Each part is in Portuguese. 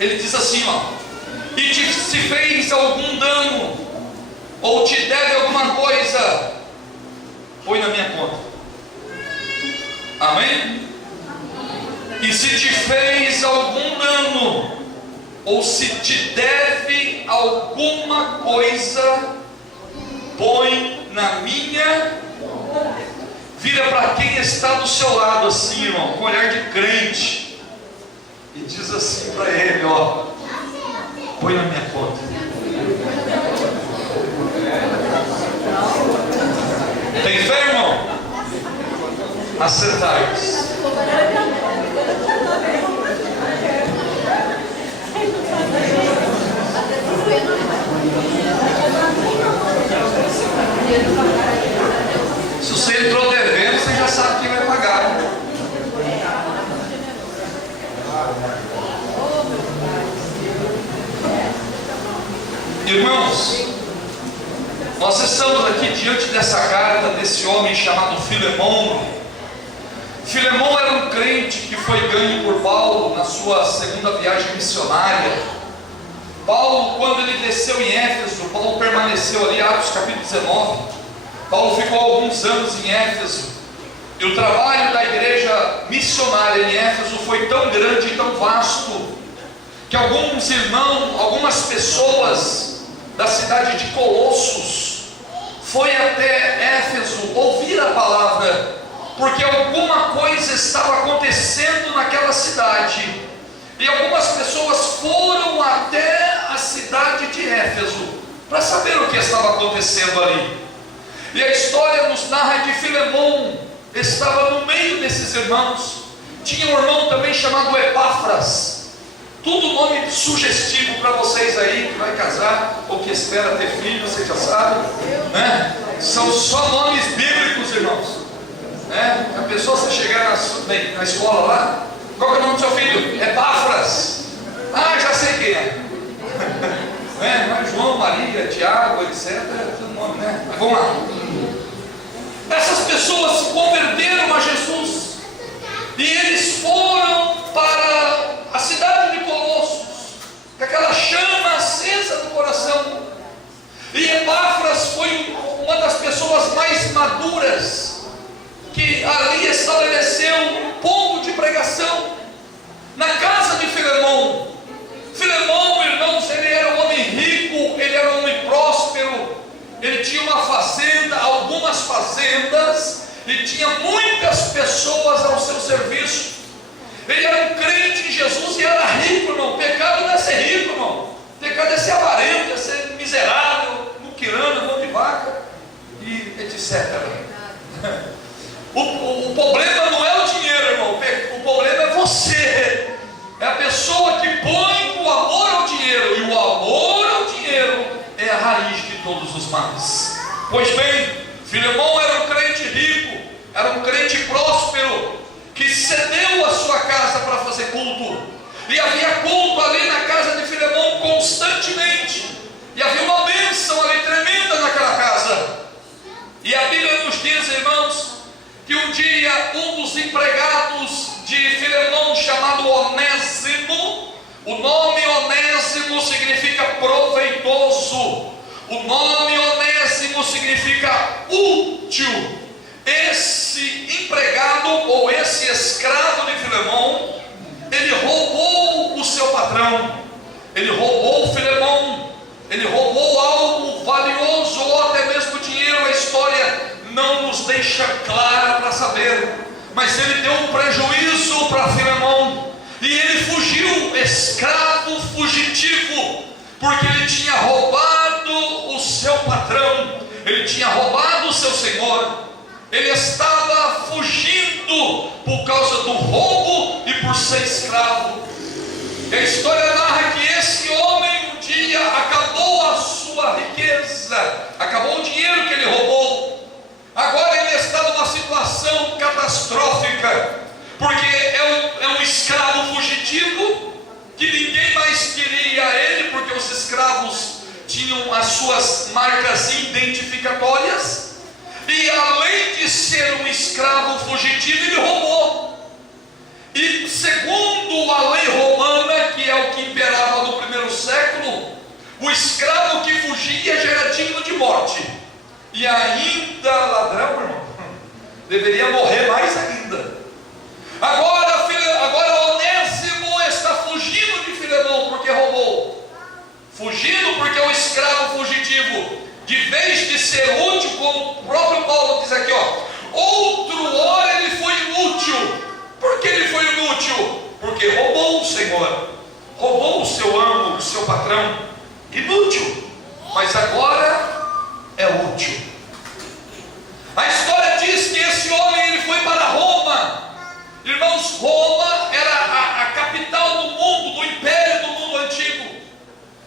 Ele diz assim, ó: e se fez algum dano, ou te deve alguma coisa, põe na minha conta. Amém? E se te fez algum dano, ou se te deve alguma coisa, põe na minha. Vira para quem está do seu lado assim, irmão, com olhar de crente, e diz assim para ele, ó: põe na minha conta. Tem fé, irmão? Acertai-vos. Se você entrou devendo, você já sabe quem vai pagar. Irmãos, nós estamos aqui diante dessa carta desse homem chamado Filemão. Filemão era um crente que foi ganho por Paulo na sua segunda viagem missionária. Paulo, quando ele desceu em Éfeso, Paulo permaneceu ali, Atos capítulo 19. Paulo ficou alguns anos em Éfeso, e o trabalho da igreja missionária em Éfeso foi tão grande e tão vasto, que alguns irmãos, algumas pessoas da cidade de Colossos foi até Éfeso ouvir a palavra, porque alguma coisa estava acontecendo naquela cidade, e algumas pessoas foram até a cidade de Éfeso para saber o que estava acontecendo ali. E a história nos narra que Filemão estava no meio desses irmãos. Tinha um irmão também chamado Epáfras. Tudo nome sugestivo para vocês aí que vai casar ou que espera ter filho, vocês já sabem, né? São só nomes bíblicos, irmãos, né? A pessoa, você chegar na escola lá, qual é o nome do seu filho? Epáfras. Ah, já sei quem é. Mas João, Maria, Tiago, etc. Tudo nome, né? Mas vamos lá. Essas pessoas se converteram a Jesus, e eles foram para a cidade de Colossos, com aquela chama acesa no coração. E Epáfras foi uma das pessoas mais maduras, que ali estabeleceu um ponto de pregação na casa de Filemão. Filemão, irmãos, ele era um homem rico, ele era um homem próspero, ele tinha uma fazenda, algumas fazendas, e tinha muitas pessoas ao seu serviço. Ele era um crente em Jesus e era rico, irmão. Pecado não é ser rico, irmão. Pecado é ser avarento, é ser miserável, muquirana, mão de vaca, e etc. O problema não é o dinheiro, irmão. O problema é você. É a pessoa que põe o amor ao dinheiro, e o amor ao dinheiro é a raiz de todos os males. Pois bem, Filemão era um crente rico, era um crente próspero, que cedeu a sua casa para fazer culto, e havia culto ali na casa de Filemão constantemente, e havia uma bênção ali tremenda naquela casa. E a Bíblia nos diz, irmãos, que um dia um dos empregados de Filemão, chamado Onésimo, o nome Onésimo significa proveitoso, o nome Onésimo significa útil. Esse empregado, ou esse escravo de Filemão, ele roubou o seu patrão, ele roubou Filemão, ele roubou algo valioso, ou até mesmo dinheiro. A história não nos deixa clara para saber, mas ele deu um prejuízo para Filemão, e ele fugiu, escravo fugitivo, porque ele tinha roubado o seu patrão, ele tinha roubado o seu senhor. Ele estava fugindo por causa do roubo e por ser escravo. E a história narra que esse homem um dia acabou a sua riqueza, acabou o dinheiro que ele roubou. Agora ele está numa situação catastrófica, porque é um escravo fugitivo, que ninguém mais queria ele, porque os escravos tinham as suas marcas identificatórias. E além de ser um escravo fugitivo, ele roubou. E segundo a lei romana, que é o que imperava escravo que fugia já era digno de morte, e ainda ladrão, irmão, deveria morrer mais ainda. Agora Onésimo está fugindo de Filemão porque roubou, fugindo porque é um escravo fugitivo, de vez de ser útil, como o próprio Paulo diz aqui, outro hora ele foi inútil. Por que ele foi inútil? Porque roubou o Senhor, roubou o seu amo, o seu patrão. Inútil, mas agora é útil. A história diz que esse homem ele foi para Roma. Irmãos, Roma era a capital do mundo, do império do mundo antigo.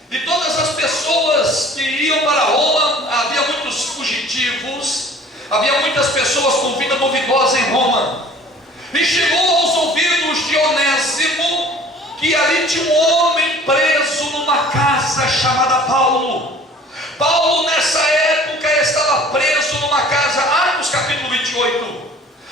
E todas as pessoas que iam para Roma, havia muitos fugitivos, havia muitas pessoas com vida duvidosa em Roma. E chegou aos ouvidos de Onésimo que ali tinha um homem preso numa casa chamada Paulo. Paulo nessa época estava preso numa casa, Atos capítulo 28.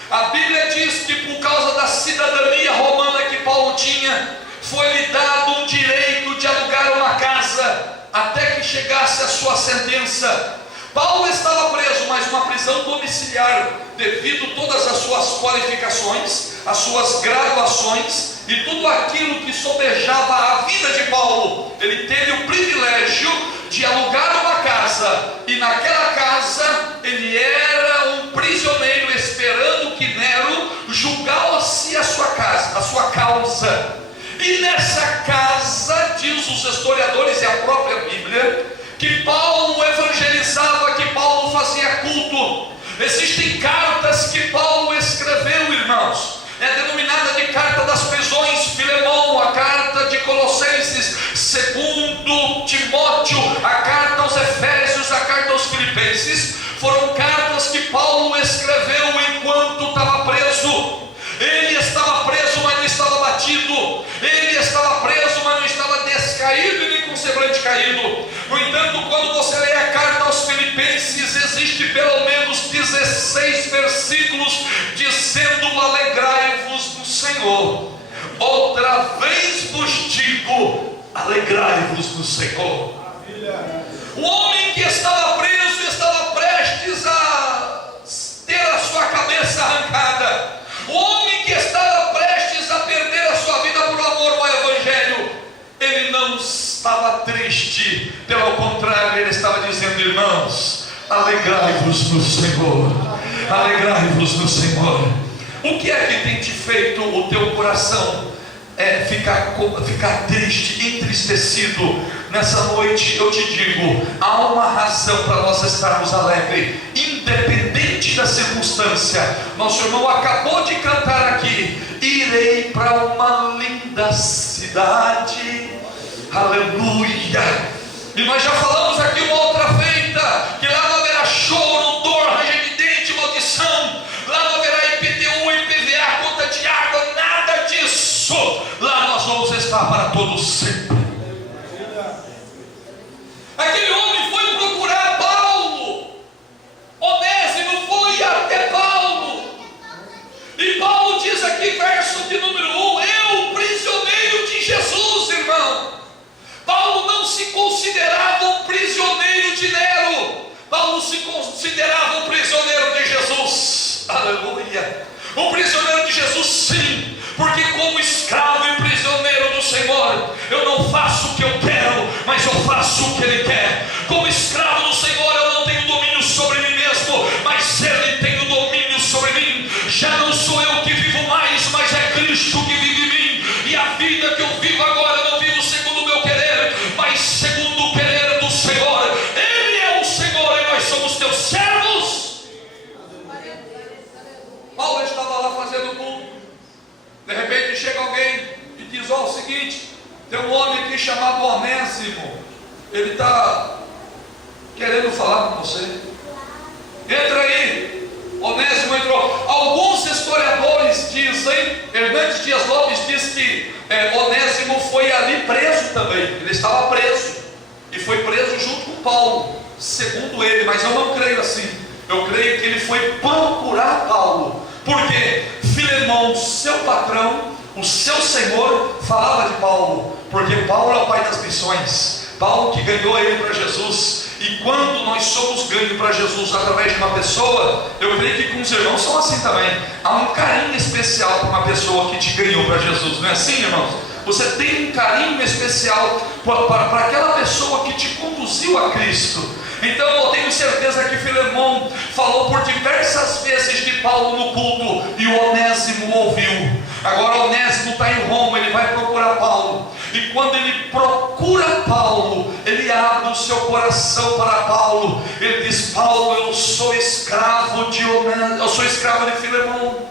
A Bíblia diz que por causa da cidadania romana que Paulo tinha, foi-lhe dado um direito de alugar uma casa, até que chegasse a sua sentença. Paulo estava preso, mas uma prisão domiciliar, devido a todas as suas qualificações, as suas graduações e tudo aquilo que sobejava a vida de Paulo. Ele teve o privilégio de alugar uma casa, e naquela casa ele era um prisioneiro, esperando que Nero julgasse a sua causa. E nessa casa, diz os historiadores e a própria Bíblia, que Paulo evangelizava, que Paulo fazia culto. Existem cartas que Paulo escreveu, irmãos, é denominada de carta das prisões. Filemão, a carta de Colossenses, segundo Timóteo, a carta aos Efésios, a carta aos Filipenses, foram cartas que Paulo escreveu enquanto estava preso. Ele estava preso, mas não estava batido. Ele estava preso, mas não estava descaído e nem com semblante caído. No entanto, quando você lê a carta aos Filipenses, existe pelo menos 16 versículos dizendo: alegrai-vos no Senhor. Outra vez vos digo, alegrai-vos no Senhor. O homem que estava preso estava prestes a ter a sua cabeça arrancada. O homem que estava prestes a perder a sua vida por amor ao Evangelho, ele não estava triste, pelo contrário, ele estava dizendo: irmãos, alegrai-vos no Senhor, alegrai-vos no Senhor. O que é que tem te feito o teu coração ficar triste, entristecido? Nessa noite eu te digo, há uma razão para nós estarmos alegres, independente da circunstância. Nosso irmão acabou de cantar aqui: irei para uma linda cidade, aleluia. E nós já falamos aqui uma outra feita, que lá não haverá choro, dor, ranger de dente, maldição. Lá não haverá IPTU, IPVA, conta de água, nada disso. Lá nós vamos estar para todos sempre. Aquele homem foi procurar Paulo. Onésimo foi até Paulo. E Paulo diz aqui, verso de número 1: eu, prisioneiro de Jesus, irmão. Paulo não se considerava um prisioneiro de Nero. Paulo se considerava um prisioneiro de Jesus. Aleluia. Um prisioneiro de Jesus, sim. Porque como escravo e prisioneiro do Senhor, eu não faço o que eu quero, mas eu faço o que Ele quer. Como escravo do Senhor, eu não tenho domínio sobre mim mesmo, mas Ele tem o domínio sobre mim. Já não sou eu que vivo mais, mas é Cristo que vive em mim. E a vida que eu vivo agora, eu não vivo segundo o meu querer, mas segundo o querer do Senhor. Ele é o Senhor e nós somos teus servos. Paulo estava lá fazendo culto. De repente chega alguém e diz: ó, o seguinte, tem um homem aqui chamado Onésimo, ele está querendo falar com você. Entra aí. Onésimo entrou. Alguns historiadores dizem, Hernandes Dias Lopes diz que Onésimo foi ali preso também. Ele estava preso e foi preso junto com Paulo, segundo ele, mas eu não creio assim. Eu creio que ele foi procurar Paulo, porque Filemão, seu patrão, o seu senhor, falava de Paulo, porque Paulo é o pai das missões. Paulo que ganhou ele para Jesus. E quando nós somos ganhos para Jesus através de uma pessoa, eu creio que com os irmãos são assim também. Há um carinho especial para uma pessoa que te ganhou para Jesus, não é assim, irmãos? Você tem um carinho especial para aquela pessoa que te conduziu a Cristo. Então eu tenho certeza que Filemão falou por diversas vezes de Paulo no culto, e o Onésimo ouviu. Agora Onésimo está em Roma, ele vai procurar Paulo, e quando ele procura Paulo, ele abre o seu coração para Paulo. Ele diz: Paulo, eu sou escravo de Onésimo, eu sou escravo de Filemão,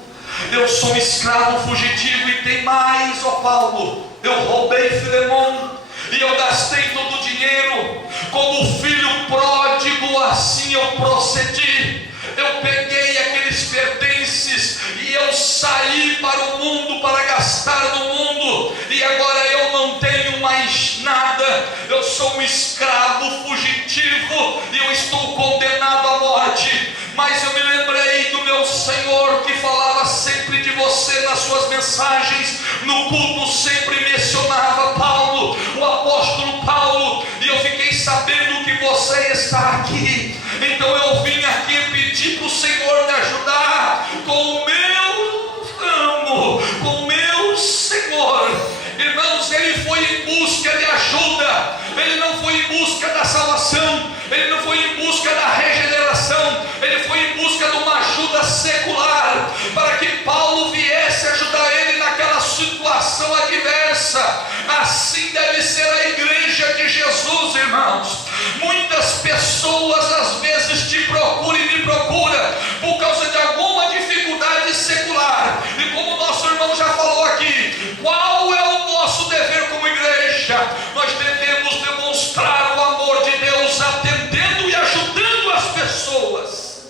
eu sou um escravo fugitivo, e tem mais, ó Paulo, eu roubei Filemão, e eu gastei todo o dinheiro, como filho pródigo, assim eu procedi. Eu peguei aqueles pertences e eu saí para o mundo para gastar no mundo, e agora eu não tenho mais nada. Eu sou um escravo fugitivo e eu estou condenado à morte. Mas eu me lembrei do meu Senhor, que falava sempre de você nas suas mensagens. No culto sempre mencionava Paulo, o apóstolo Paulo, e eu fiquei sabendo que você está aqui. Então eu vim aqui pedir para o Senhor me ajudar com o meu amo, com o meu Senhor. Irmãos, ele foi em busca de ajuda, ele não foi em busca da salvação, ele não foi em busca da regeneração, ele foi em busca de uma ajuda secular, para que Paulo viesse ajudar ele naquela situação adversa. Assim deve ser a igreja de Jesus, irmãos. Muitas pessoas às vezes te procuram e me procuram por causa de alguma dificuldade secular, e como o nosso irmão já falou aqui, qual é o nosso dever como igreja? Nós devemos demonstrar o amor de Deus, atendendo e ajudando as pessoas.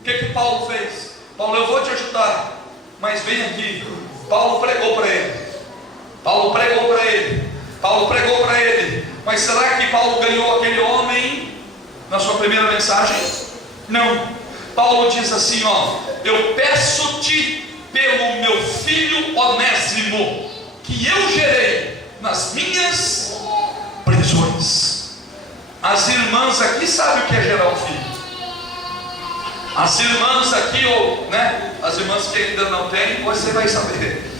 O que Paulo fez? Paulo, eu vou te ajudar, mas vem aqui. Paulo pregou para ele, Paulo pregou para ele, Paulo pregou para ele. Mas será que Paulo ganhou aquele homem na sua primeira mensagem? Não. Paulo diz assim, ó: eu peço-te pelo meu filho Onésimo, que eu gerei nas minhas prisões. As irmãs aqui sabem o que é gerar um filho. As irmãs aqui, as irmãs que ainda não têm, você vai saber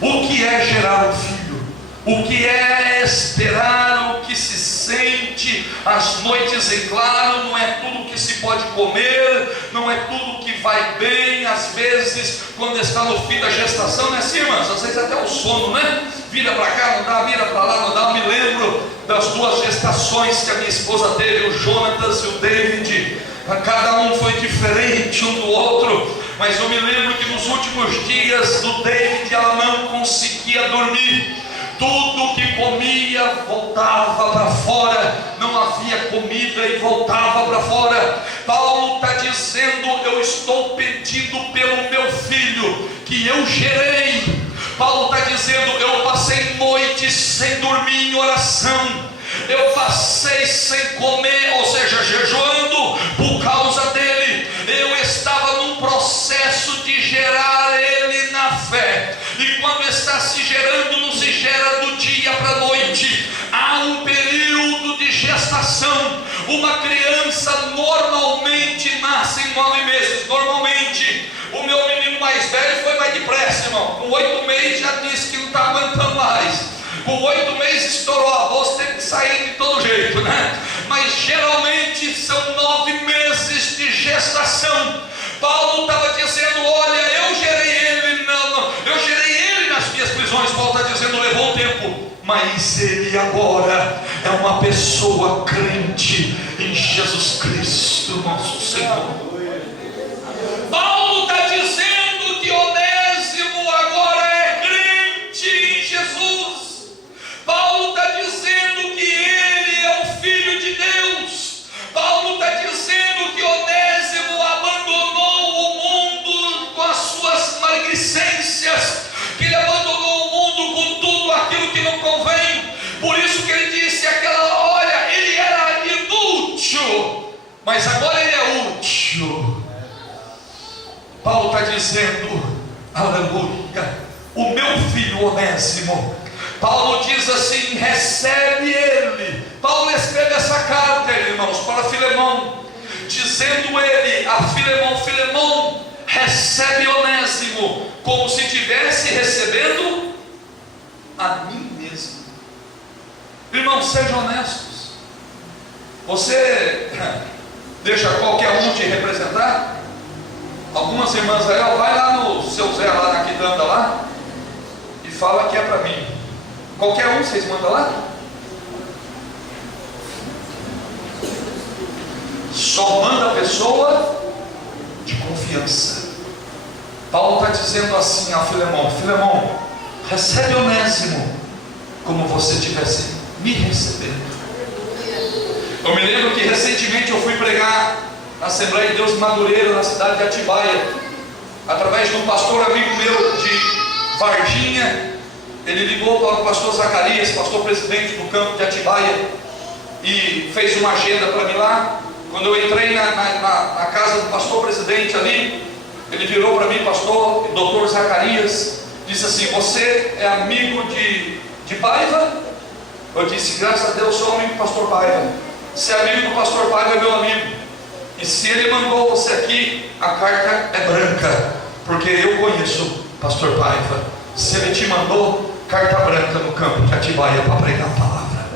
o que é gerar um filho, o que é esperar, o que se sente as noites em claro. Não é tudo que se pode comer, não é tudo que vai bem. Às vezes, quando está no fim da gestação, não é assim, irmãs? Às vezes até o sono, né? Vira para cá, não dá, vira para lá, não dá. Eu me lembro das duas gestações que a minha esposa teve, o Jonatas e o David. Cada um foi diferente um do outro, mas eu me lembro que nos últimos dias do David, ela não conseguia dormir. Tudo que comia voltava para fora, não havia comida e voltava para fora. Paulo está dizendo: eu estou pedindo pelo meu filho, que eu gerei. Paulo está dizendo: eu passei noites sem dormir em oração, eu passei sem comer, ou seja, jejuando por causa dele. Eu estava num processo de gerar ele na fé, e quando está se gerando, não se gera do dia para a noite. Há um período de gestação. Uma criança normalmente nasce em 9 meses, normalmente. O meu menino mais velho foi mais depressa, irmão. Com 8 meses já disse que não está aguentando mais. Com 8 meses estourou a bolsa, teve que sair de todo jeito, né? Mas geralmente são 9 meses de gestação. Paulo estava dizendo: olha, eu gerei ele, eu gerei ele nas minhas prisões. Paulo está dizendo: levou um tempo, mas ele agora é uma pessoa crente em Jesus Cristo, nosso Senhor. Paulo está dizendo que Onésimo agora é crente em Jesus. Paulo está dizendo que ele é o Filho de Deus. Paulo está dizendo que Onésimo abandonou o mundo com as suas maledicências, que ele abandonou o mundo com tudo aquilo que não convém. Por isso que ele disse aquela: olha, ele era inútil, mas agora ele é útil. Paulo está dizendo, aleluia, o meu filho Onésimo, Paulo diz assim: recebe ele. Paulo escreve essa carta, irmãos, para Filemão, dizendo ele a Filemão: Filemão, recebe Onésimo, como se estivesse recebendo a mim mesmo. Irmãos, sejam honestos. Você deixa qualquer um te representar? Algumas irmãs aí, ó, vai lá no seu Zé, lá na quitanda lá, e fala que é para mim. Qualquer um vocês mandam lá? Só manda a pessoa de confiança. Paulo está dizendo assim a Filemão: Filemão, recebe Onésimo como você tivesse me recebendo. Eu me lembro que recentemente eu fui pregar na Assembleia de Deus em Madureira, na cidade de Atibaia, através de um pastor amigo meu de Varginha. Ele ligou para o pastor Zacarias, pastor presidente do campo de Atibaia, e fez uma agenda para mim lá. Quando eu entrei na casa do pastor presidente ali, ele virou para mim: pastor, doutor Zacarias, disse assim: você é amigo de Paiva? Eu disse: graças a Deus sou amigo do pastor Paiva. Se é amigo do pastor Paiva, é meu amigo. E se ele mandou você aqui, a carta é branca, porque eu conheço o pastor Paiva. Se ele te mandou, carta branca no campo de Atibaia para pregar a palavra.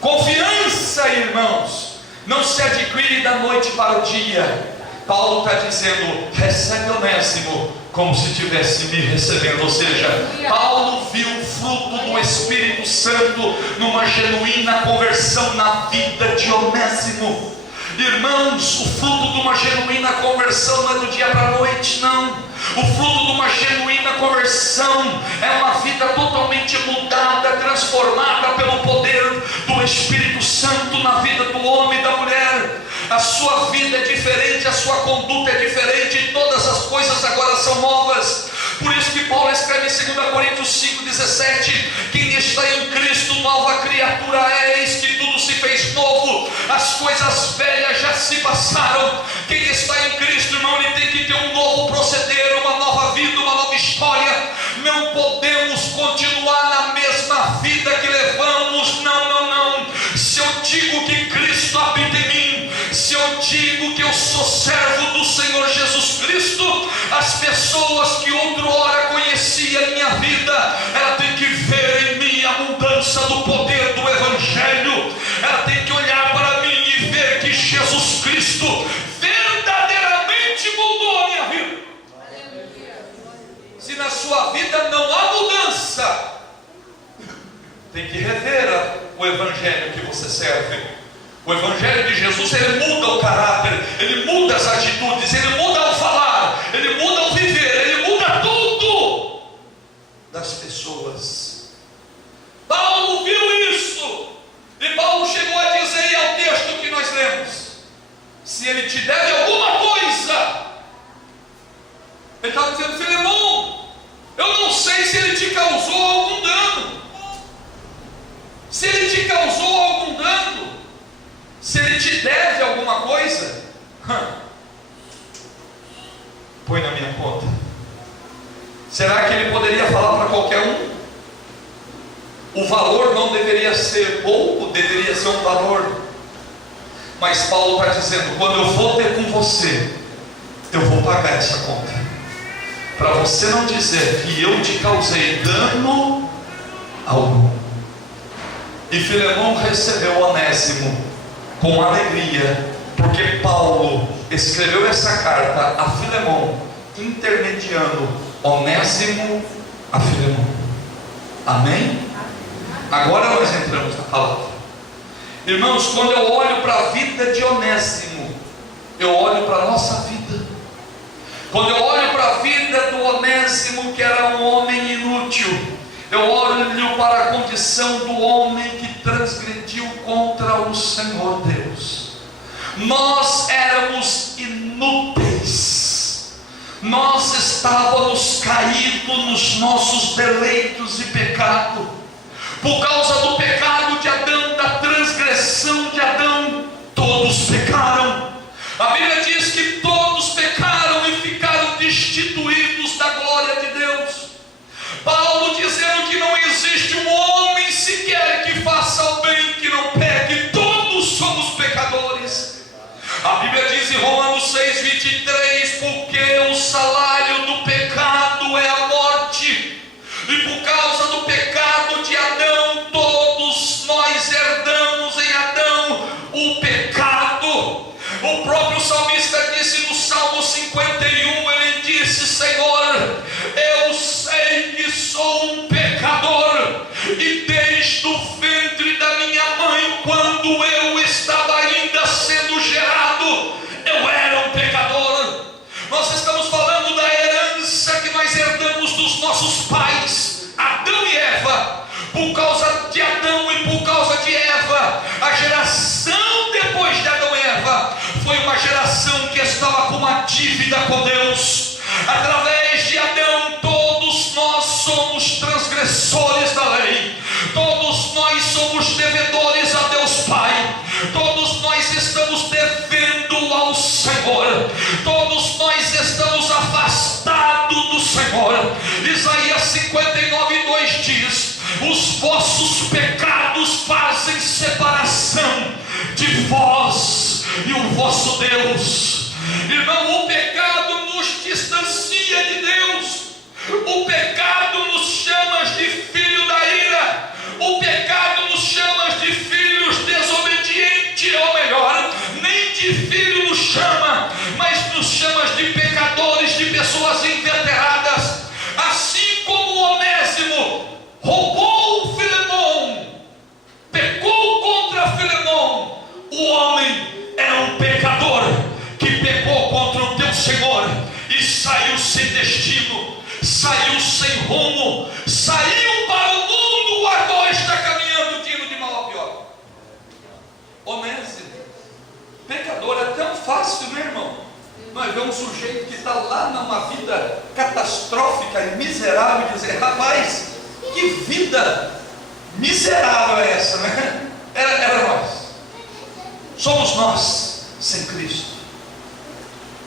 Confiança, irmãos, não se adquire da noite para o dia. Paulo está dizendo: recebe Onésimo como se estivesse me recebendo. Ou seja, Paulo viu o fruto do Espírito Santo numa genuína conversão na vida de Onésimo. Irmãos, o fruto de uma genuína conversão não é do dia para a noite, não. O fruto de uma genuína conversão é uma vida totalmente mudada, transformada pelo poder do Espírito Santo na vida do homem e da mulher. A sua vida é diferente, a sua conduta é diferente, e todas as coisas agora são novas. Por isso que Paulo escreve em 2 Coríntios 5,17: quem está em Cristo, nova criatura é, eis que tudo se fez novo, as coisas velhas já se passaram. Quem está em Cristo, irmão, ele tem que ter um novo proceder, uma nova vida, uma nova história. Não podemos continuar na mesma vida que levamos. Não, não, não. Se eu digo que Cristo habita em mim, se eu digo que eu sou servo do Senhor Jesus Cristo, as pessoas que outrora conheciam a minha vida, ela tem que ver em mim a mudança do poder do Evangelho. Ela tem que olhar para mim e ver que Jesus Cristo verdadeiramente mudou a minha vida. Se na sua vida não há mudança, tem que rever o Evangelho que você serve. O Evangelho de Jesus, ele muda o caráter, ele muda as atitudes, ele muda o falar, ele muda o viver, ele muda tudo das pessoas. Paulo viu isso, e Paulo chegou a dizer ao texto que nós lemos: se ele te deve alguma coisa, ele estava dizendo: Filemão, eu não sei se ele te causou algum dano. Se ele te causou algum dano, se ele te deve alguma coisa, põe na minha conta. Será que ele poderia falar para qualquer um? O valor não deveria ser pouco, deveria ser um valor. Mas Paulo está dizendo: quando eu vou ter com você, eu vou pagar essa conta, para você não dizer que eu te causei dano algum. E Filemão recebeu Onésimo com alegria, porque Paulo escreveu essa carta a Filemão, intermediando Onésimo a Filemão. Amém? Agora nós entramos na palavra. Irmãos, quando eu olho para a vida de Onésimo, eu olho para a nossa vida. Quando eu olho para a vida do Onésimo, que era um homem inútil, eu olho para a condição do homem que transgrediu contra o Senhor Deus. Nós éramos inúteis, nós estávamos caídos nos nossos deleitos e pecado. Por causa do pecado de Adão, da transgressão de Adão, todos pecaram. A Bíblia diz que todos pecaram e ficaram destituídos da glória de Deus. Paulo dizendo que não existe um com Deus. Através de Adão, todos nós somos transgressores da lei, todos nós somos devedores a Deus Pai, todos nós estamos devendo ao Senhor, todos nós estamos afastados do Senhor. Isaías 59:2 diz: os vossos pecados fazem separação de vós e o vosso Deus. Irmão, o pecado nos distancia de Deus, o pecado nos chama de filho da ira, o pecado nos chama de filhos desobedientes, ou melhor, nem de filho nos chama, mas nos chama de pecadores, de pessoas inveteradas. Assim como Onésimo roubou Filemon, pecou contra Filemon, o homem é um pecador que pecou contra o teu Senhor e saiu sem destino, saiu sem rumo, saiu para o mundo, agora está caminhando de indo de mal a pior. Onésimo, pecador, é tão fácil, né, irmão? Nós vemos um sujeito que está lá numa vida catastrófica e miserável e dizer: rapaz, que vida miserável é essa, né? Era nós, somos nós sem Cristo.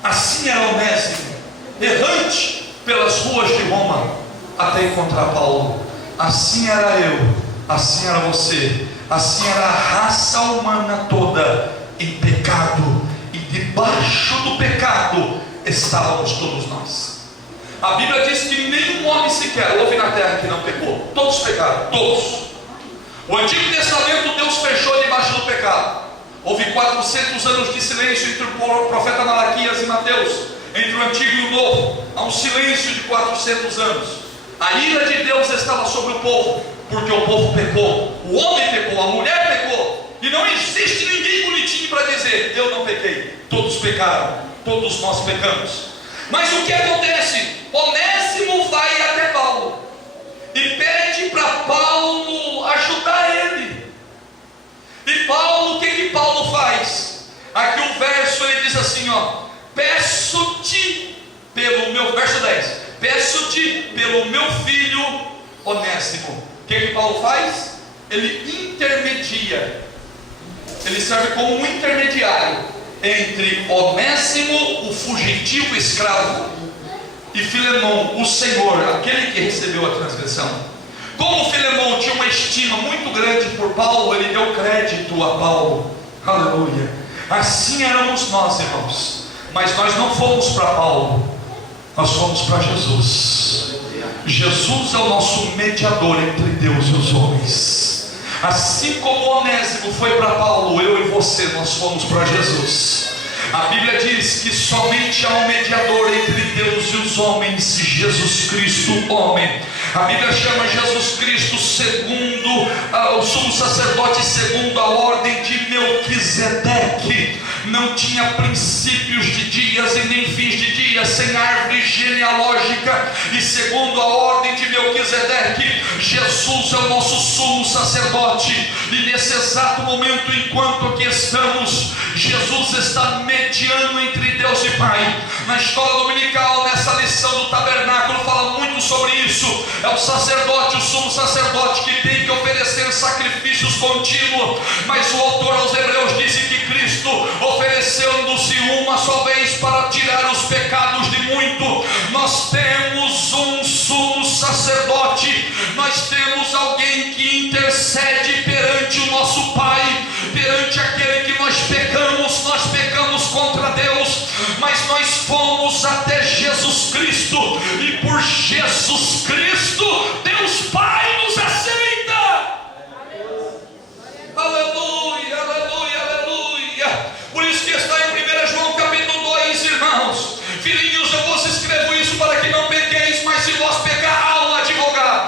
Assim era Onésimo, errante pelas ruas de Roma até encontrar Paulo. Assim era eu, assim era você, assim era a raça humana toda em pecado, e debaixo do pecado estávamos todos nós. A Bíblia diz que nenhum homem sequer houve na terra que não pecou. Todos pecaram, todos. O Antigo Testamento Deus fechou debaixo do pecado. Houve 400 anos de silêncio entre o profeta Malaquias e Mateus, entre o Antigo e o Novo. Há um silêncio de 400 anos. A ira de Deus estava sobre o povo, porque o povo pecou, o homem pecou, a mulher pecou, e não existe ninguém bonitinho para dizer: eu não pequei. Todos pecaram, todos nós pecamos. Mas o que acontece? Onésimo vai até Paulo e pede para Paulo ajudar ele. E Paulo, o que Paulo faz? Aqui o verso ele diz assim, ó: peço-te pelo meu, verso 10, peço-te pelo meu filho Onésimo. O que Paulo faz? Ele intermedia, ele serve como um intermediário entre Onésimo, o fugitivo escravo, e Filemon, o senhor, aquele que recebeu a transgressão. Como Filemon tinha uma estima muito grande por Paulo, ele deu crédito a Paulo. Aleluia. Assim éramos nós, irmãos. Mas nós não fomos para Paulo, nós fomos para Jesus. Jesus é o nosso mediador entre Deus e os homens. Assim como Onésimo foi para Paulo, eu e você, nós fomos para Jesus. A Bíblia diz que somente há um mediador entre Deus e os homens, Jesus Cristo, homem. A Bíblia chama Jesus Cristo segundo o sumo sacerdote segundo a ordem de Melquisedeque. Não tinha princípios de dias e nem fins de dias, sem árvore genealógica, e segundo a ordem de Melquisedeque, Jesus é o nosso sumo sacerdote. E nesse exato momento, enquanto aqui estamos, Jesus está mediando entre Deus e Pai. Na escola dominical, nessa lição do tabernáculo, fala muito sobre isso. É o sacerdote, o sumo sacerdote, que tem que oferecer sacrifícios contínuos. Mas o autor aos Hebreus disse que Cristo, oferecendo-se uma só vez para tirar os pecados de muito, nós temos um sumo sacerdote, nós temos alguém que intercede perante o nosso Pai, perante aquele que nós pecamos contra Deus, mas nós fomos até Jesus Cristo, e por Jesus Cristo, Deus Pai nos aceita. Aleluia, aleluia, aleluia. Por isso que está em 1 João capítulo 2, irmãos: filhinhos, eu vos escrevo isso para que não pequeis, mas se vós pecar, há um advogado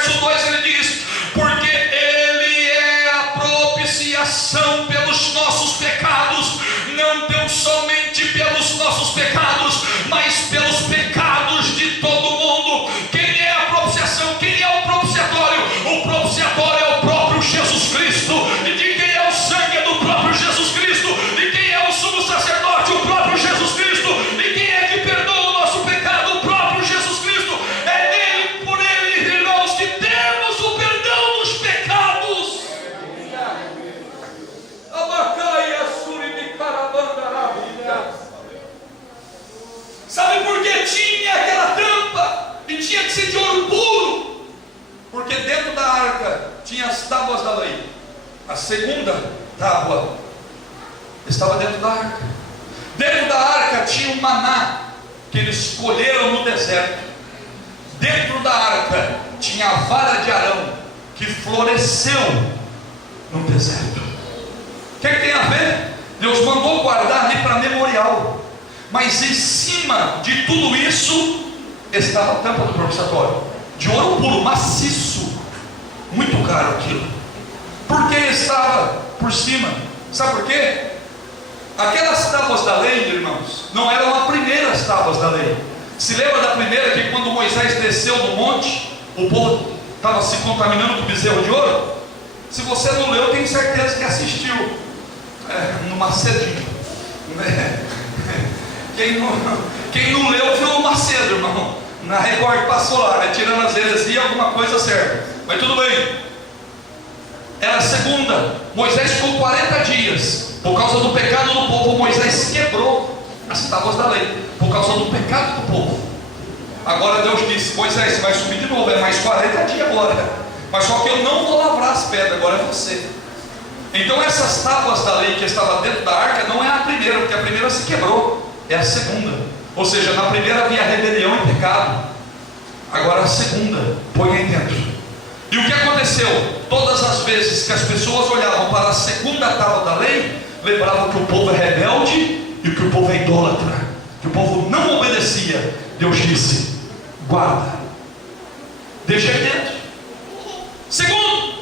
verso 2 ele diz: porque Ele é a propiciação pelos nossos pecados, não tão somente pelos nossos pecados, mas pelos pecados de todo mundo. Quem é a propiciação? Quem é o propiciatório? O propiciatório é o próprio Jesus Cristo. E de quem é o sangue? É do próprio Jesus Cristo. E quem é o sumo sacerdote? O próprio Jesus Cristo. E quem é que perdoa o nosso pecado? O próprio Jesus Cristo. É nele, por ele, irmãos, que temos o perdão dos pecados. Sabe por que tinha aquela tampa? E tinha que ser de ouro puro? Porque dentro da arca tinha as tábuas da lei. A segunda tábua estava dentro da arca. Dentro da arca tinha um maná que eles colheram no deserto. Dentro da arca tinha a vara de Arão que floresceu no deserto. O que tem a ver? Deus mandou guardar ali para memorial. Mas em cima de tudo isso estava a tampa do propiciatório, de ouro puro, maciço, muito caro aquilo. Por que estava por cima? Sabe por quê? Aquelas tábuas da lei, irmãos, não eram as primeiras tábuas da lei. Se lembra da primeira, que quando Moisés desceu do monte, o povo estava se contaminando com o bezerro de ouro? Se você não leu, eu tenho certeza que assistiu no Macedinho. Quem não leu, viu o Macedo, irmão. Na Record passou lá, né? Tirando as heresias, alguma coisa certa. Mas tudo bem. Era a segunda. Moisés ficou 40 dias. Por causa do pecado do povo, Moisés quebrou as tábuas da lei. Por causa do pecado do povo. Agora Deus disse: Moisés, você vai subir de novo. É mais 40 dias agora. Mas só que eu não vou lavrar as pedras, agora é você. Então essas tábuas da lei que estavam dentro da arca não é a primeira, porque a primeira se quebrou. É a segunda. Ou seja, na primeira havia rebelião e pecado. Agora a segunda, põe aí dentro. E o que aconteceu? Todas as vezes que as pessoas olhavam para a segunda tábua da lei, lembravam que o povo é rebelde e que o povo é idólatra, que o povo não obedecia. Deus disse: guarda, deixa aí dentro. Segundo,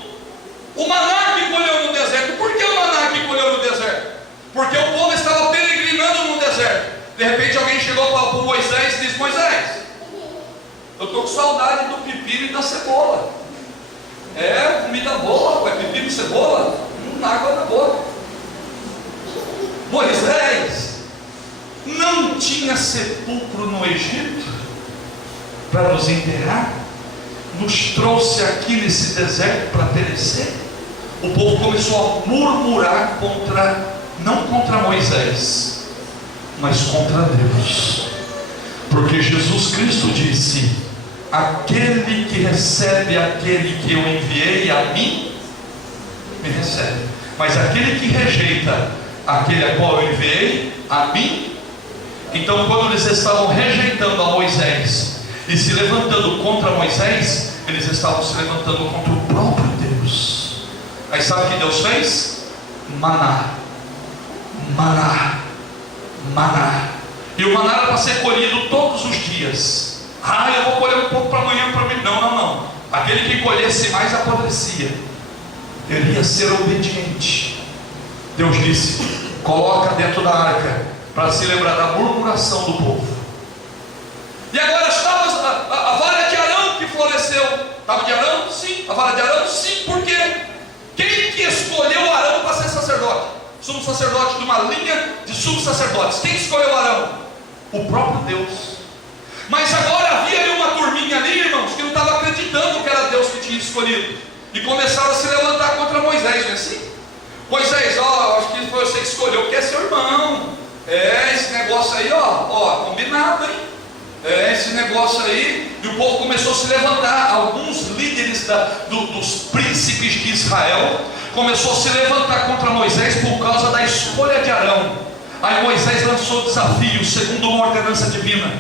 o maná que colheu no deserto. Por que o maná que colheu no deserto? Porque o povo estava peregrinando no deserto. De repente alguém chegou para Moisés e disse: Moisés, eu estou com saudade do pepino e da cebola. É comida boa, é pepino e cebola, água na boca. Moisés, não tinha sepulcro no Egito para nos enterrar? Nos trouxe aqui nesse deserto para perecer? O povo começou a murmurar não contra Moisés, mas contra Deus. Porque Jesus Cristo disse: aquele que recebe aquele que eu enviei a mim, me recebe. Mas aquele que rejeita aquele a qual eu enviei a mim. Então, quando eles estavam rejeitando a Moisés e se levantando contra Moisés, eles estavam se levantando contra o próprio Deus. Aí sabe o que Deus fez? Maná, maná, maná. E o maná era para ser colhido todos os dias. Eu vou colher um pouco para amanhã para mim. Não. Aquele que colhesse mais apodrecia. Ele ia ser obediente. Deus disse: coloca dentro da arca, para se lembrar da murmuração do povo. E agora estava a vara de Arão que floresceu. Estava de Arão? Sim. A vara de Arão? Sim. Por quê? Quem que escolheu Arão para ser sacerdote? Sumo sacerdote, de uma linha de sumos sacerdotes. Quem escolheu Arão? O próprio Deus. Mas agora havia ali uma turminha ali, irmãos, que não estava acreditando que era Deus que tinha escolhido. E começaram a se levantar contra Moisés, não é assim? Moisés, acho que foi você que escolheu, porque é seu irmão. Esse negócio aí, combinado, hein? Esse negócio aí. E o povo começou a se levantar. Alguns líderes dos príncipes de Israel começou a se levantar contra Moisés por causa da escolha de Arão. Aí Moisés lançou o desafio, segundo uma ordenança divina: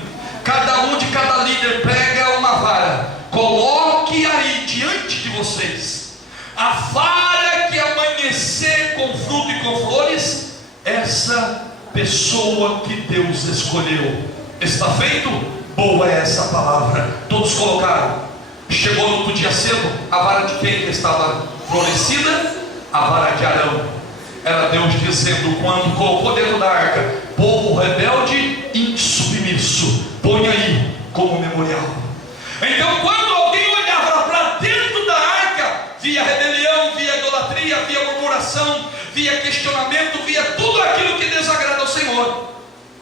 cada um de cada líder pega uma vara, coloque aí diante de vocês a vara que amanhecer com fruto e com flores, essa pessoa que Deus escolheu. Está feito? Boa é essa palavra. Todos colocaram. Chegou no outro dia cedo, a vara de quem que estava florescida? A vara de Arão. Era Deus dizendo, quando colocou dentro da arca, povo rebelde e insubmisso, põe aí como memorial. Então quando alguém olhava para dentro da arca, via rebelião, via idolatria, via murmuração, via questionamento, via tudo aquilo que desagrada ao Senhor.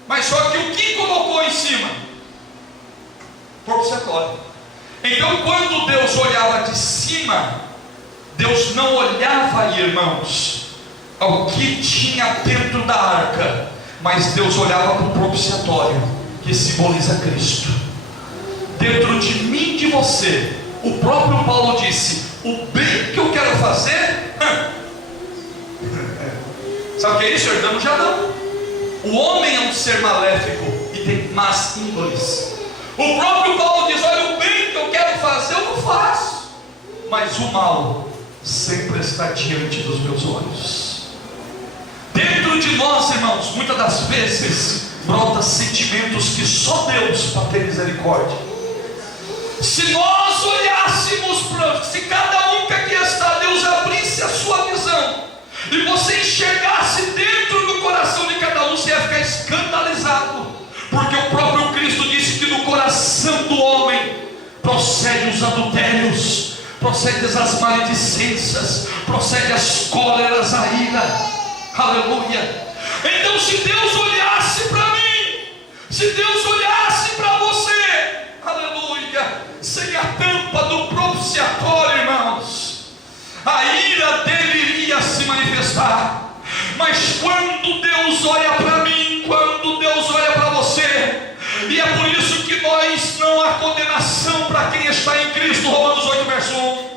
Mas só que o que colocou em cima? Propiciatório. Então quando Deus olhava de cima, Deus não olhava, irmãos, ao que tinha dentro da arca, mas Deus olhava para o propiciatório, que simboliza Cristo. Dentro de mim e de você, o próprio Paulo disse, o bem que eu quero fazer, sabe o que é isso? Herdamos de Adão. O homem é um ser maléfico e tem más índoles. O próprio Paulo diz, olha, o bem que eu quero fazer, eu não faço, mas o mal sempre está diante dos meus olhos. Dentro de nós, irmãos, muitas das vezes brota sentimentos que só Deus pode ter misericórdia. Se nós olhássemos para, se cada um que aqui está, Deus abrisse a sua visão e você enxergasse dentro do coração de cada um, você ia ficar escandalizado, porque o próprio Cristo disse que no coração do homem procede os adultérios, procede as maledicências, procede as cóleras, a ira. Aleluia. Então se Deus olhasse para mim, se Deus olhasse para você, aleluia, sem a tampa do propiciatório, irmãos, a ira dele iria se manifestar. Mas quando Deus olha para mim, quando Deus olha para você, e é por isso que nós não há condenação para quem está em Cristo, Romanos 8, verso 1,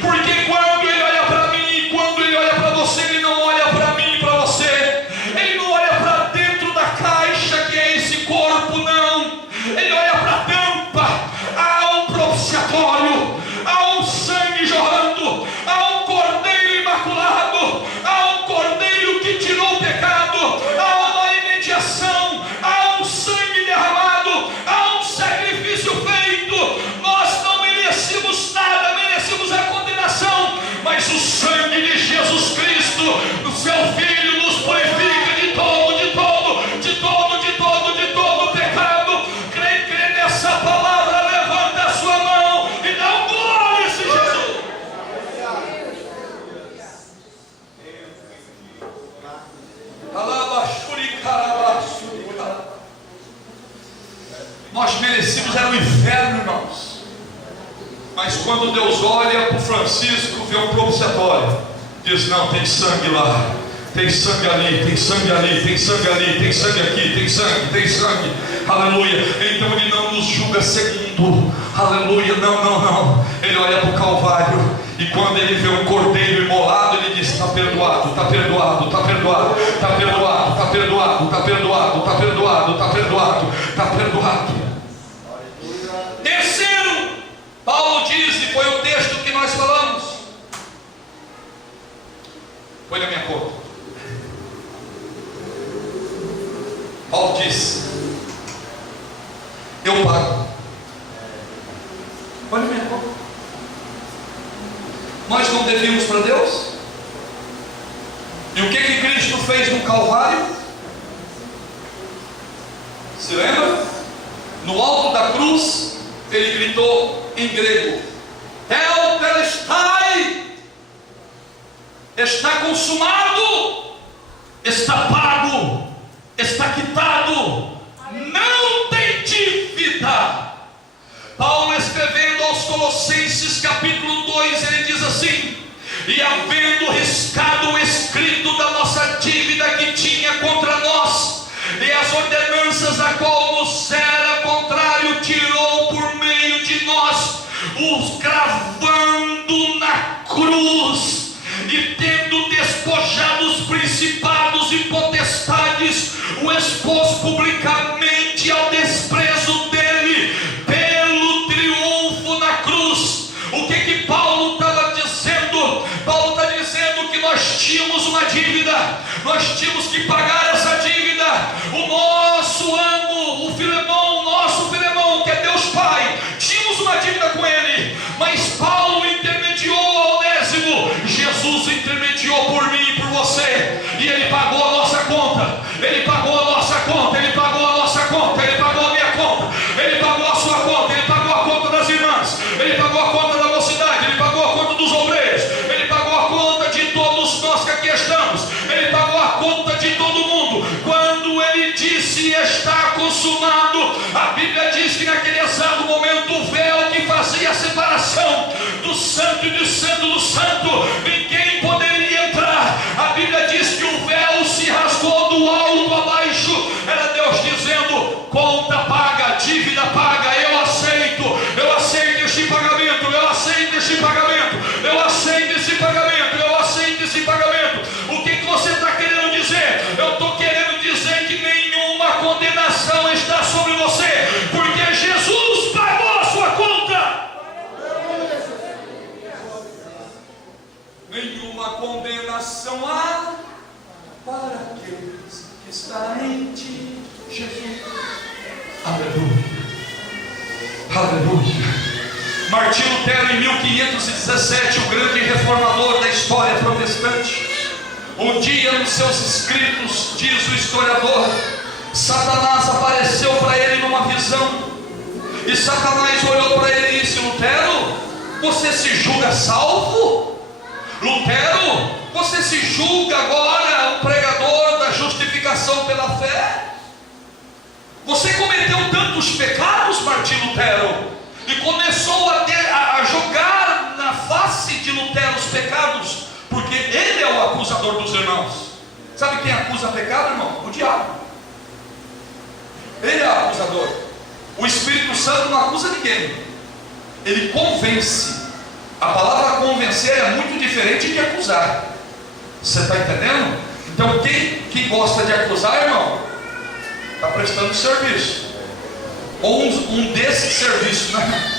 porque quando Ele olha para mim, quando Ele olha para você, Ele não olha para mim e para você, Ele não olha para dentro da caixa que é esse corpo, não, Ele olha para a tampa. Há um propiciatório, há um sangue jorrando, há um cordeiro imaculado, há um cordeiro que tirou o pecado, há uma imediação, há um sangue derramado, há um sacrifício feito. Nós não merecemos nada, merecemos a condenação, mas o sangue de Jesus Cristo, o seu Filho, nos purifica de todo, de todo, de todo, de todo, de todo pecado. Crê nessa palavra, levanta a sua mão e dá um glória a esse Jesus. Nós merecíamos era o inferno, irmãos. Mas quando Deus olha para o Francisco, vê um propiciatório, diz, não, tem sangue lá, tem sangue ali, tem sangue ali, tem sangue ali, tem sangue aqui, tem sangue, aleluia. Então Ele não nos julga segundo, aleluia, não, Ele olha para o Calvário, e quando Ele vê um cordeiro imolado, Ele diz, está perdoado, está perdoado, está perdoado, está perdoado, está perdoado, está perdoado, está perdoado, está perdoado, está perdoado. Terceiro, Paulo diz, e foi o texto que nós falamos, foi na minha conta. Paulo diz, eu pago. Olha a minha conta. Nós não devíamos para Deus? E o que Cristo fez no Calvário? Se lembra? No alto da cruz, Ele gritou em grego, Tetelestai, está consumado, está pago, está quitado, não tem dívida. Paulo, escrevendo aos Colossenses capítulo 2, ele diz assim, e havendo riscado o escrito da nossa dívida que tinha contra nós, e as ordenanças a qual nos era contrário, tirou por meio de nós, os cravando na cruz, e tendo despojado os principados e potestades, o expôs publicamente ao desprezo dele, pelo triunfo na cruz. O que Paulo estava dizendo? Paulo está dizendo que nós tínhamos uma dívida, nós tínhamos que pagar essa dívida. O nosso amo, o nosso Filemão, que é Deus Pai, tínhamos uma dívida com Ele. mas Paulo intermediou a Onésimo, Jesus intermediou por mim e por você, e ele pagou a nossa conta, ele pagou a nossa conta, ele pagou a nossa conta, ele pagou a minha conta, ele pagou a sua conta, ele pagou a conta das irmãs, ele pagou a conta da mocidade, ele pagou a conta dos obreiros, ele pagou a conta de todos nós que aqui estamos, ele pagou a conta de todo mundo. Quando ele disse está consumado, a Bíblia diz que naquele exato momento o véu que fazia a separação do santo e do santo do santo, ninguém poderia entrar. A Bíblia diz que o véu se rasgou do alto a baixo. Era Deus dizendo: conta paga, dívida paga, eu aceito este pagamento, eu aceito este pagamento, eu aceito esse pagamento, eu aceito esse pagamento. O que você está querendo dizer? Eu estou querendo dizer que nenhuma condenação está sobre você, porque Jesus pagou a sua conta. Nenhuma condenação há para aqueles que estão em ti, Jesus. Aleluia, aleluia. Martinho Lutero, em 1517, o grande reformador da história protestante, um dia nos seus escritos, diz o historiador, Satanás apareceu para ele numa visão, e Satanás olhou para ele e disse: Lutero, você se julga salvo? Lutero, você se julga agora um pregador da justificação pela fé? Você cometeu tantos pecados, Martinho Lutero, e começou a jogar na face de Lutero os pecados, porque ele é o acusador dos irmãos. Sabe quem acusa pecado, irmão? O diabo. Ele é o acusador. O Espírito Santo não acusa ninguém, ele convence. A palavra convencer é muito diferente de acusar. Você está entendendo? Então quem gosta de acusar, irmão, está prestando serviço, ou um desses serviços, né?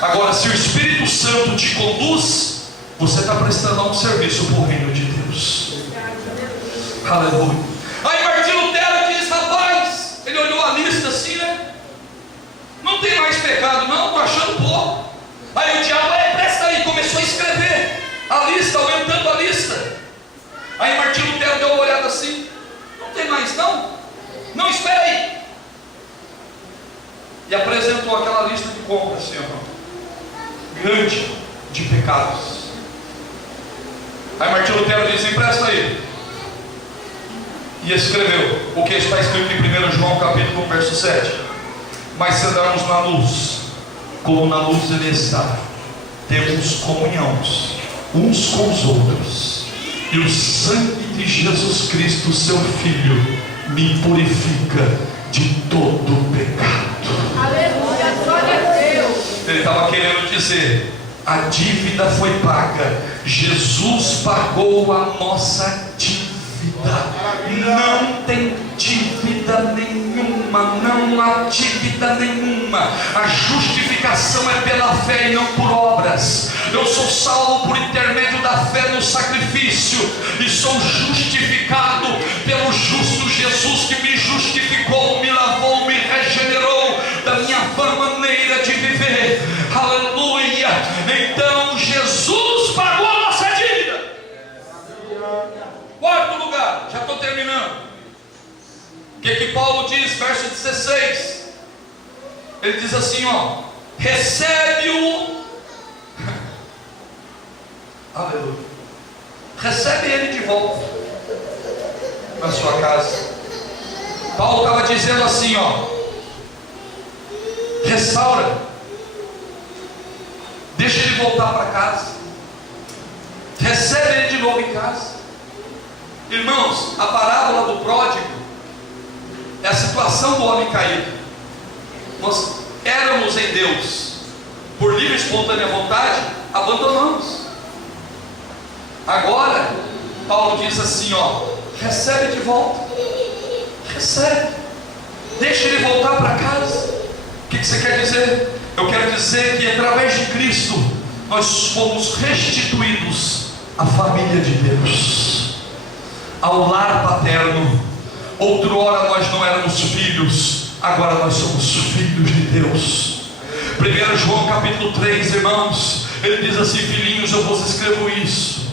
Agora, se o Espírito Santo te conduz, você está prestando um serviço para o reino de Deus. Aleluia. Aí Martinho Lutero diz: rapaz, ele olhou a lista assim, né? Não tem mais pecado, não, estou achando pouco. Aí o diabo: presta aí, começou a escrever a lista, aumentando a lista. Aí Martinho Lutero deu uma olhada assim: não tem mais não? Não, espera aí. E apresentou aquela lista de compras assim, ó, grande, de pecados. Aí Martinho Lutero disse: empresta aí. E escreveu o que está escrito em 1 João capítulo 1, verso 7. Mas se andarmos na luz, como na luz ele está, temos comunhão uns com os outros, e o sangue de Jesus Cristo, seu Filho, me purifica de todo pecado. Aleluia, glória a Deus. Ele estava querendo dizer: a dívida foi paga, Jesus pagou a nossa dívida. Não tem dívida nenhuma, não há dívida nenhuma. A justificação é pela fé e não por obras. Eu sou salvo por intermédio da fé no sacrifício, e sou justificado pelo justo Jesus, que me justificou, me lavou, me regenerou da minha vã maneira de viver. Aleluia. Então Jesus pagou a nossa dívida. Quarto lugar, já estou terminando. O que Paulo diz, verso 16? Ele diz assim, ó: recebe-o. Aleluia. Recebe ele de volta na sua casa. Paulo estava dizendo assim, ó: restaura, deixa ele voltar para casa, recebe ele de novo em casa. Irmãos, a parábola do pródigo é a situação do homem caído. Nós éramos em Deus, por livre e espontânea vontade, abandonamos. Agora, Paulo diz assim, ó: recebe de volta, recebe, deixa ele voltar para casa. O que você quer dizer? Eu quero dizer que através de Cristo nós fomos restituídos à família de Deus, ao lar paterno. Outrora nós não éramos filhos, agora nós somos filhos de Deus. 1 João capítulo 3, irmãos, ele diz assim: filhinhos, eu vos escrevo isso.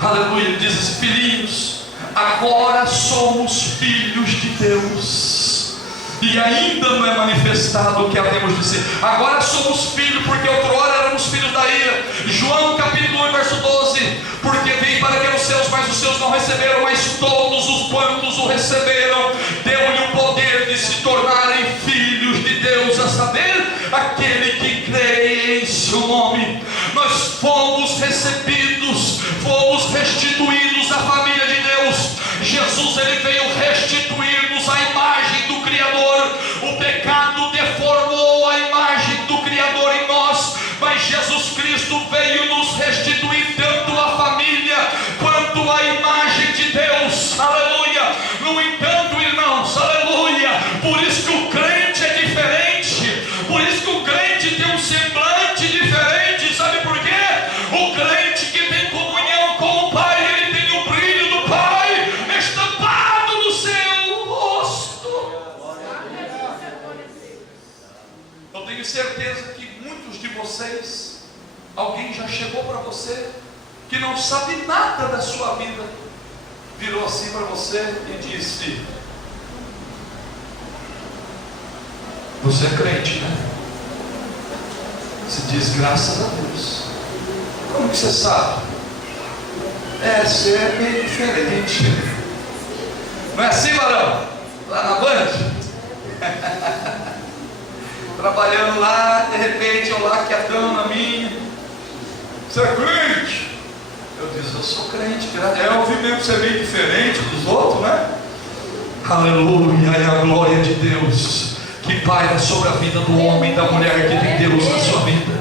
Aleluia. Ele diz assim: filhinhos, agora somos filhos de Deus, e ainda não é manifestado o que havemos de ser. Agora somos filhos, porque outrora éramos filhos da ira. João capítulo 1, verso 12: porque veio para ver os seus, mas os seus não receberam, mas todos os quantos o receberam, deu-lhe o poder de se tornarem filhos de Deus, a saber, aquele que crê em seu nome. Nós fomos recebidos, fomos restituídos à família de Deus. Jesus, ele veio restituir-nos a imagem do Criador. O pecado deformou a imagem do Criador em nós, mas Jesus Cristo veio nos restituir tanto a família quanto a imagem de Deus. Aleluia. No entanto, irmãos, aleluia, por isso que o crente é diferente, por isso que o crente tem um semblante diferente. Sabe por quê? O crente que tem comunhão com o Pai, ele tem o brilho do Pai estampado no seu rosto. Eu tenho certeza que muitos de vocês, alguém já chegou para você que não sabe nada da sua vida, virou assim para você e disse: você é crente, né? Você diz: graças a Deus. Como que você sabe? Você é meio diferente. Não é assim, varão? Lá na Band? Trabalhando lá, de repente eu lá quietão na minha. Você é crente? Eu disse: eu sou crente. Eu ouvi mesmo que você é meio diferente dos outros, né? Aleluia, é a glória de Deus que paira sobre a vida do homem e da mulher que tem Deus na sua vida.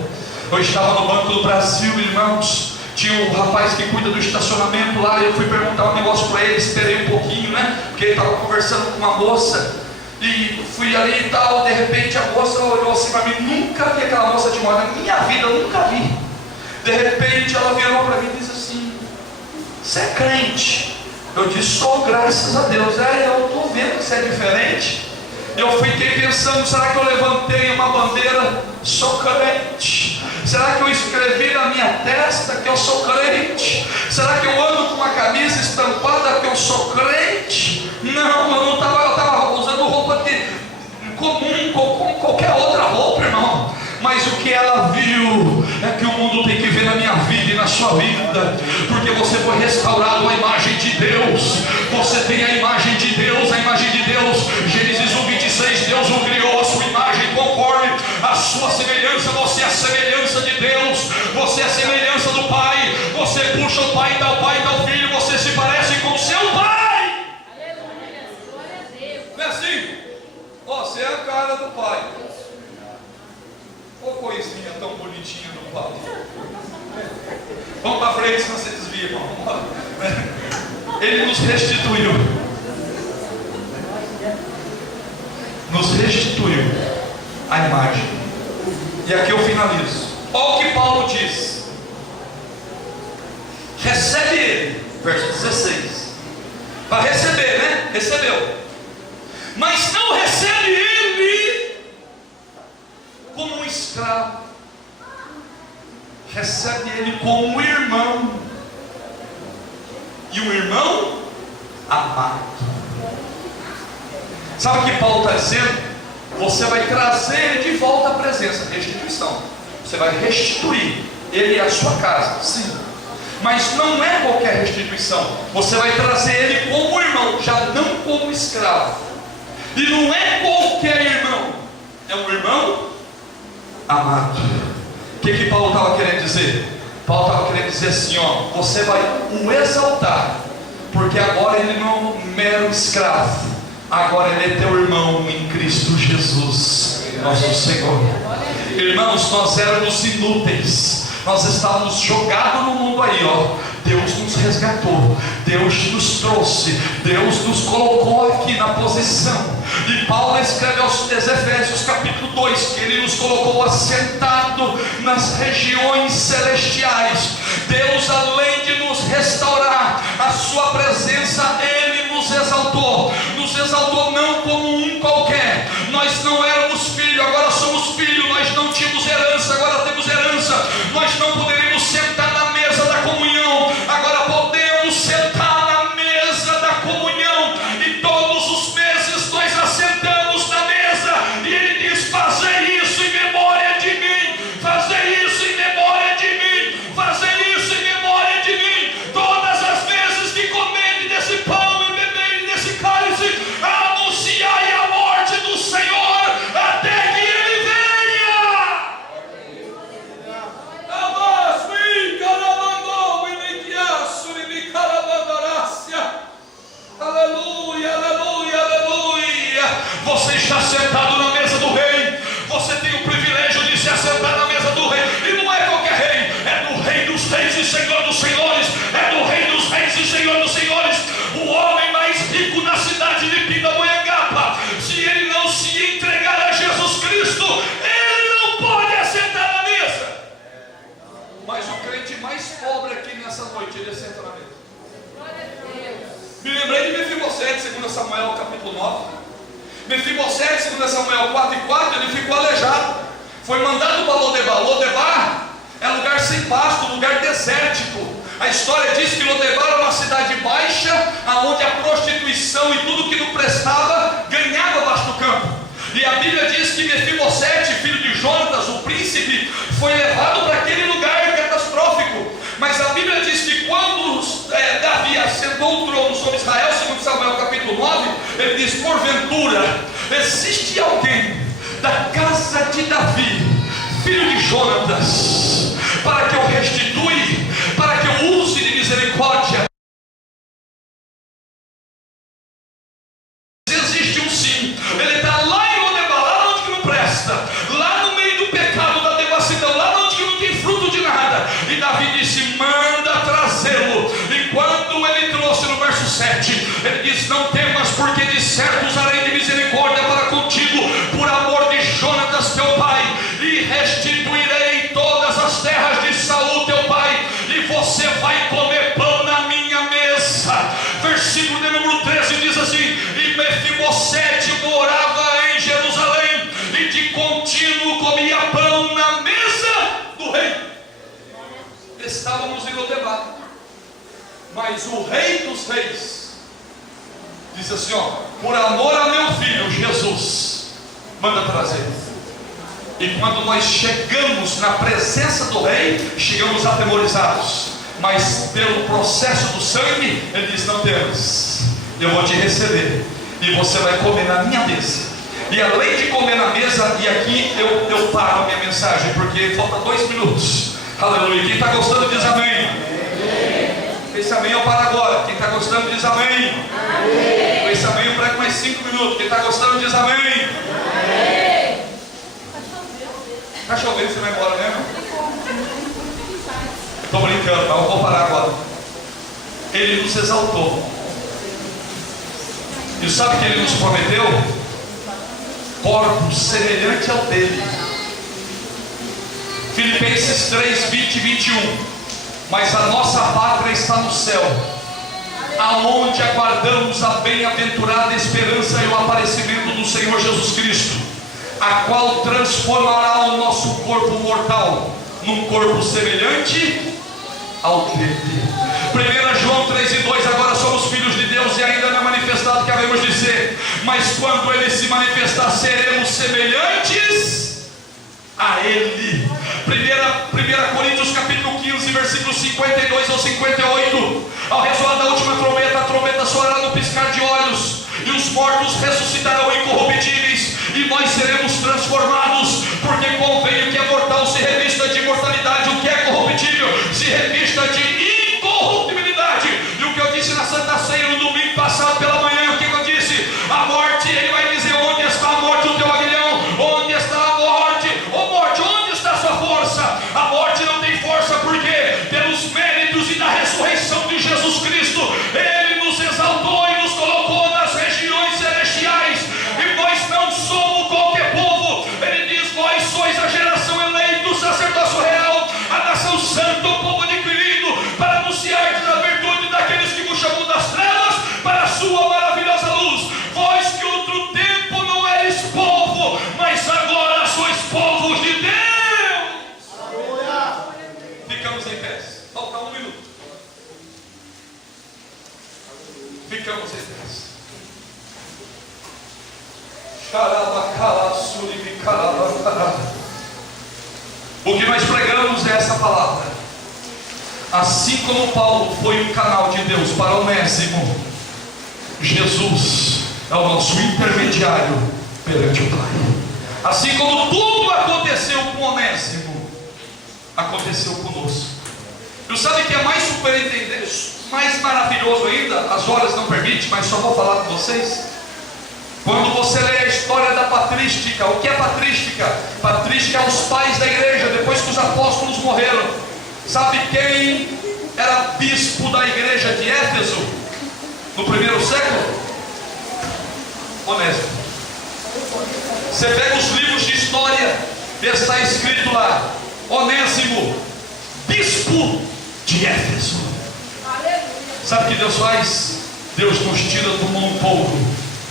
Eu estava no Banco do Brasil, irmãos. Tinha um rapaz que cuida do estacionamento lá, e eu fui perguntar um negócio para ele, esperei um pouquinho, né? Porque ele estava conversando com uma moça, e fui ali e tal. De repente a moça olhou assim para mim. Nunca vi aquela moça de moda na minha vida, eu nunca vi. De repente ela virou para mim e disse assim: você é crente? Eu disse: sou, graças a Deus. Eu estou vendo que você é diferente. Eu fiquei pensando: será que eu levantei uma bandeira? Sou crente. Será que eu escrevi na minha testa que eu sou crente? Será que eu ando com uma camisa estampada que eu sou crente? Não, eu não estava, eu estava usando roupa comum, como qualquer outra roupa, irmão. Mas o que ela viu é que o mundo tem que ver na minha vida e na sua vida, porque você foi restaurado à imagem de Deus. Você tem a imagem de Deus, a imagem de Deus. Gênesis 1:26, Deus o criou à sua imagem, conforme a sua semelhança. Você é a semelhança de Deus, você é a semelhança do Pai. Você puxa o Pai e dá o Filho, você se parece com o seu Pai. Aleluia, glória a Deus. Não é assim? Você é a cara do Pai. Ô coisinha tão bonitinha do Pai. Vamos para frente, senão você desvia, irmão. Ele nos restituiu. Nos restituiu a imagem. E aqui eu finalizo. Olha o que Paulo diz. Recebe ele, verso 16. Para receber, né? Recebeu. Mas não recebe ele como um escravo. Recebe ele como um irmão. E um irmão amado. Sabe o que Paulo está dizendo? Você vai trazer ele de volta à presença, restituição. Você vai restituir ele à sua casa, sim. Mas não é qualquer restituição. Você vai trazer ele como irmão, já não como escravo. E não é qualquer irmão, é um irmão amado. O que Paulo estava querendo dizer? Paulo estava querendo dizer assim, você vai o exaltar, porque agora ele não é um mero escravo, agora ele é teu irmão em Cristo Jesus, nosso Senhor. Irmãos, nós éramos inúteis, nós estávamos jogados no mundo aí, Deus nos resgatou, Deus nos trouxe, Deus nos colocou aqui na posição. E Paulo escreve aos Efésios capítulo 2 que ele nos colocou assentado nas regiões celestiais. Deus, além de nos restaurar a sua presença, ele nos exaltou não como um qualquer. Nós não éramos filhos, agora somos filhos. Nós não tínhamos capítulo 9. Mefibosete, segundo Samuel 4:4, ele ficou aleijado. Foi mandado para Lodebar. Lodebar é lugar sem pasto, lugar desértico. A história diz que Lodebar era uma cidade baixa, onde a prostituição e tudo que não prestava ganhava abaixo do campo. E a Bíblia diz que Mefibosete, filho de Jonatas, o príncipe, foi levado para aquele lugar catastrófico. Mas a Bíblia diz que quando Davi assentou o trono sobre Israel, segundo Samuel capítulo 9, ele diz: porventura existe alguém da casa de Davi, filho de Jonatas, para que eu restitui, para que eu use de misericórdia? Existe um sim. Ele está lá em Lodebar, lá onde que não presta, lá no meio do pecado, da devassidão, lá onde que não tem fruto de nada. E Davi disse: manda trazê-lo. E quando ele trouxe, no verso 7, ele diz: não temas, porque de certo usarei de misericórdia para contigo, por amor de Jonatas teu pai, e restituirei todas as terras de Saul teu pai, e você vai comer pão na minha mesa. Versículo de número 13 diz assim: e Mefibosete morava em Jerusalém, e de contínuo comia pão na mesa do rei. Estávamos em Lodebar, mas o rei dos reis disse assim: ó, por amor a meu filho Jesus, manda trazer. E quando nós chegamos na presença do rei, chegamos atemorizados, mas pelo processo do sangue, ele diz: não temas, eu vou te receber, e você vai comer na minha mesa. E além de comer na mesa, e aqui eu paro a minha mensagem, porque falta 2 minutos. Aleluia. Quem está gostando diz amém. Esse amém eu paro agora. Quem está gostando diz amém. Esse amém eu prego mais 5 minutos. Quem está gostando diz amém. Está chovendo, você vai embora mesmo? Estou brincando, mas eu vou parar agora. Ele nos exaltou. E sabe o que ele nos prometeu? Corpo semelhante ao dele. Filipenses 3, 20 e 21. Mas a nossa pátria está no céu, aonde aguardamos a bem-aventurada esperança e o aparecimento do Senhor Jesus Cristo, a qual transformará o nosso corpo mortal num corpo semelhante ao dele. 1 João 3:2. Agora somos filhos de Deus e ainda não é manifestado que havemos de ser, mas quando ele se manifestar, seremos semelhantes a ele. 1 Coríntios capítulo 15, versículos 52 ao 58. Ao ressoar da última trombeta, a trombeta soará no piscar de olhos, e os mortos ressuscitarão incorruptíveis, e nós seremos transformados, porque convém que a mortal se revista de imortalidade, o que é corruptível se revista de incorruptibilidade. E o que eu disse na Santa Ceia no domingo passado pela manhã, o que eu disse? A morte, ele vai dizer: onde está a morte, o teu aguilhão? Onde está a morte? Ô morte, onde está a sua força? A morte não tem força, porque pelos méritos e da ressurreição de Jesus Cristo, ele nos exaltou e nos colocou nas regiões celestiais, e nós não somos qualquer povo. Ele diz: vós sois a geração eleita, o sacerdócio real, a nação santa, o povo adquirido, para anunciar a virtude daqueles que vos chamam das trevas para a sua maravilhosa luz. Vós que outro tempo não eres povo, mas agora sois povos de Deus. Ficamos em pé. Falta 1 minuto. Ficamos em pé. O que nós pregamos é essa palavra. Assim como Paulo foi um canal de Deus para Onésimo, Jesus é o nosso intermediário perante o Pai. Assim como tudo aconteceu com Onésimo, aconteceu conosco. E sabe o que é mais surpreendente, mais maravilhoso ainda? As horas não permitem, mas só vou falar com vocês. Quando você lê a história da patrística, o que é patrística? Patrística é os pais da igreja, depois que os apóstolos morreram. Sabe quem era bispo da igreja de Éfeso no primeiro século? Onésimo. Você pega os livros de história, está escrito lá: Onésimo, bispo de Éfeso. Sabe o que Deus faz? Deus nos tira do montouro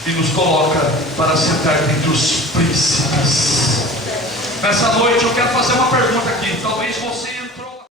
e nos coloca para sentar entre os príncipes. Nessa noite eu quero fazer uma pergunta aqui. Talvez você